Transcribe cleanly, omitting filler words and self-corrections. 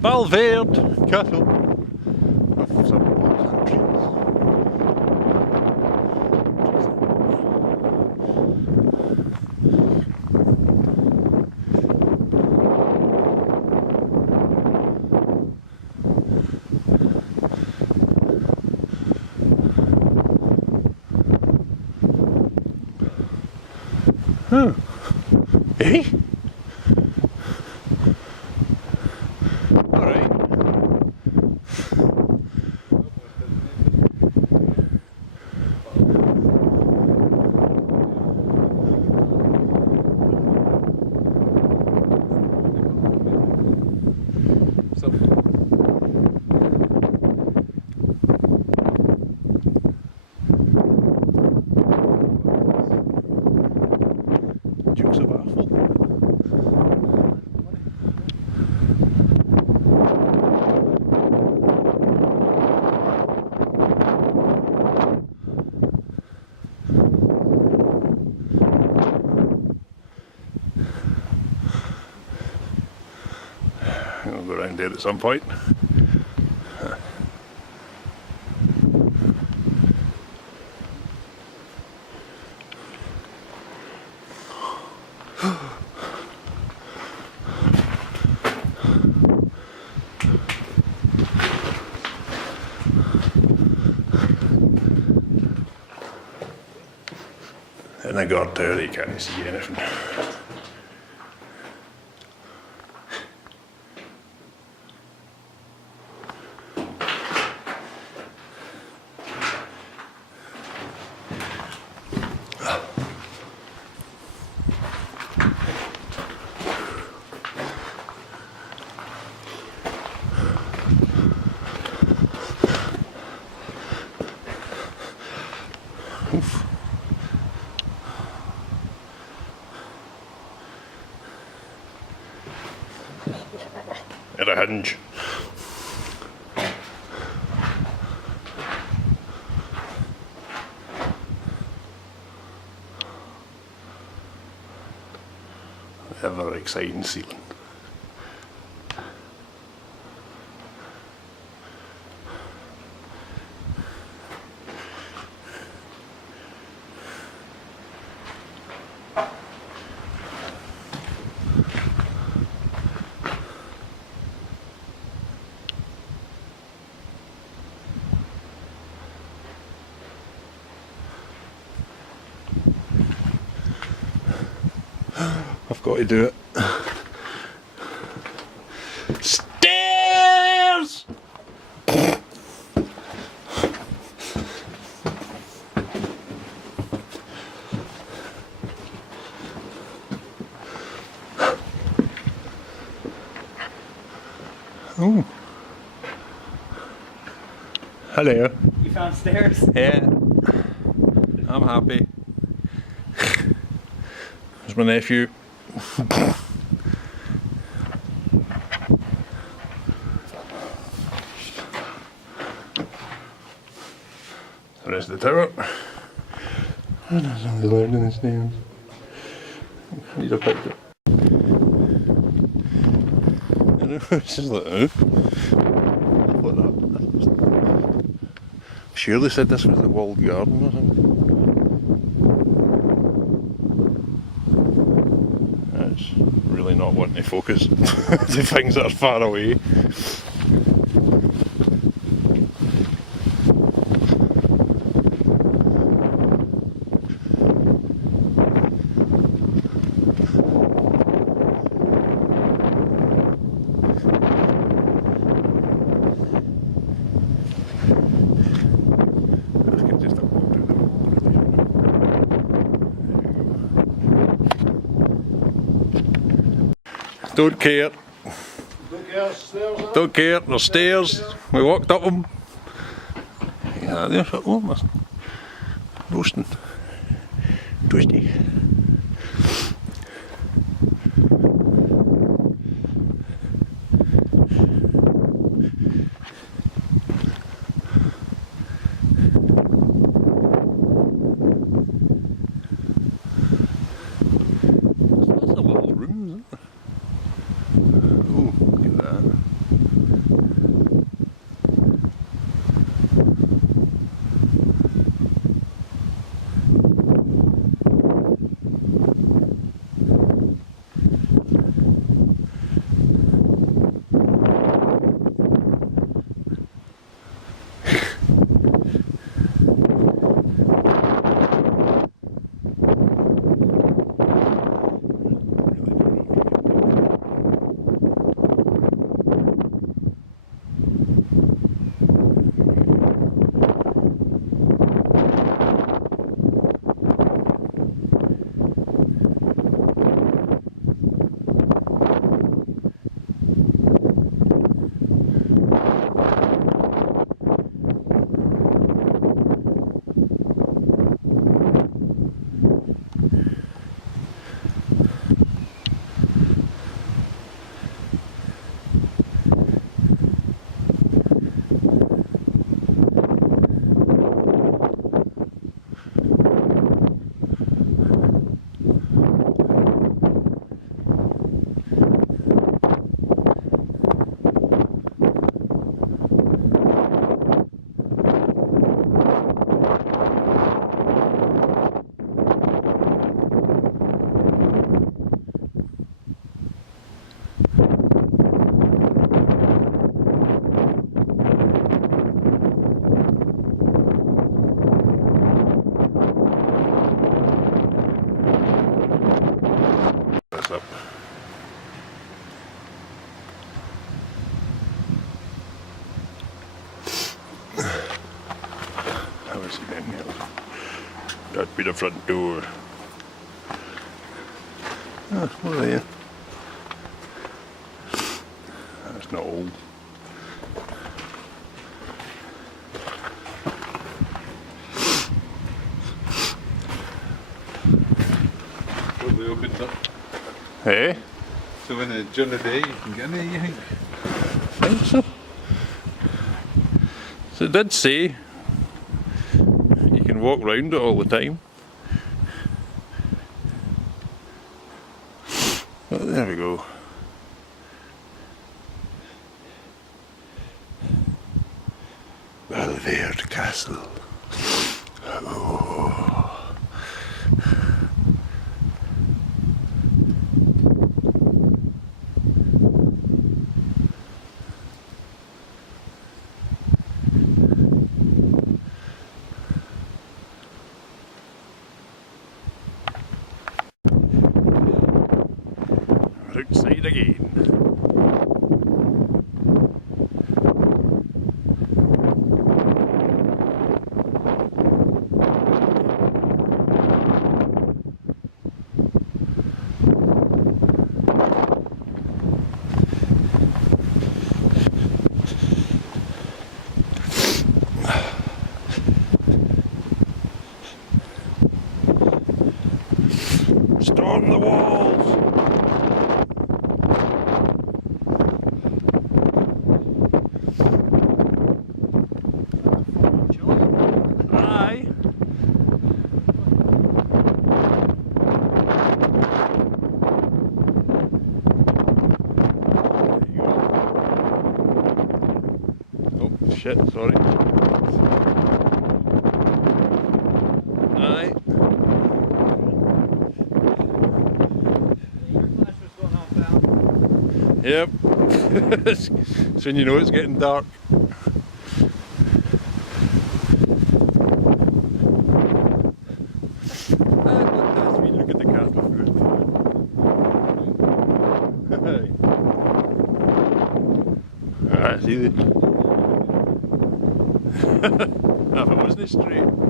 Balvaird cattle with some and trees. Huh. Eh? Alright. Dukes of Apple. I'll go around there at some point. And I got there, you can't see anything. Oof. At a hinge. Ever exciting ceiling. I've got to do it. Stairs! Oh. Hello. You found stairs? Yeah. I'm happy. There's my nephew. The rest of the tower. And there's only learning his names. Need a picture. You know, it's just like, oh. What that? Surely said this was the walled garden or something. That's really not wanting to focus to things that are far away. Don't care. Don't care, there's stairs. We walked up them. Yeah, there's it. Oh, my roasting. Toasty. That's a little room, isn't it? Oh, look at that. That'd be the front door. Ah, what are they? That's not old. Probably opened up. Hey? So when during the day you can get in there, you think? I think so. So it did say you can walk round it all the time. But there we go. Balvaird Castle. Oh. We're outside again. Storm the walls! Aye. There you go. Oh shit, sorry. Aye. Yep. It's when you know it's getting dark. Look at the castle first. Ah, see the... If it wasn't straight.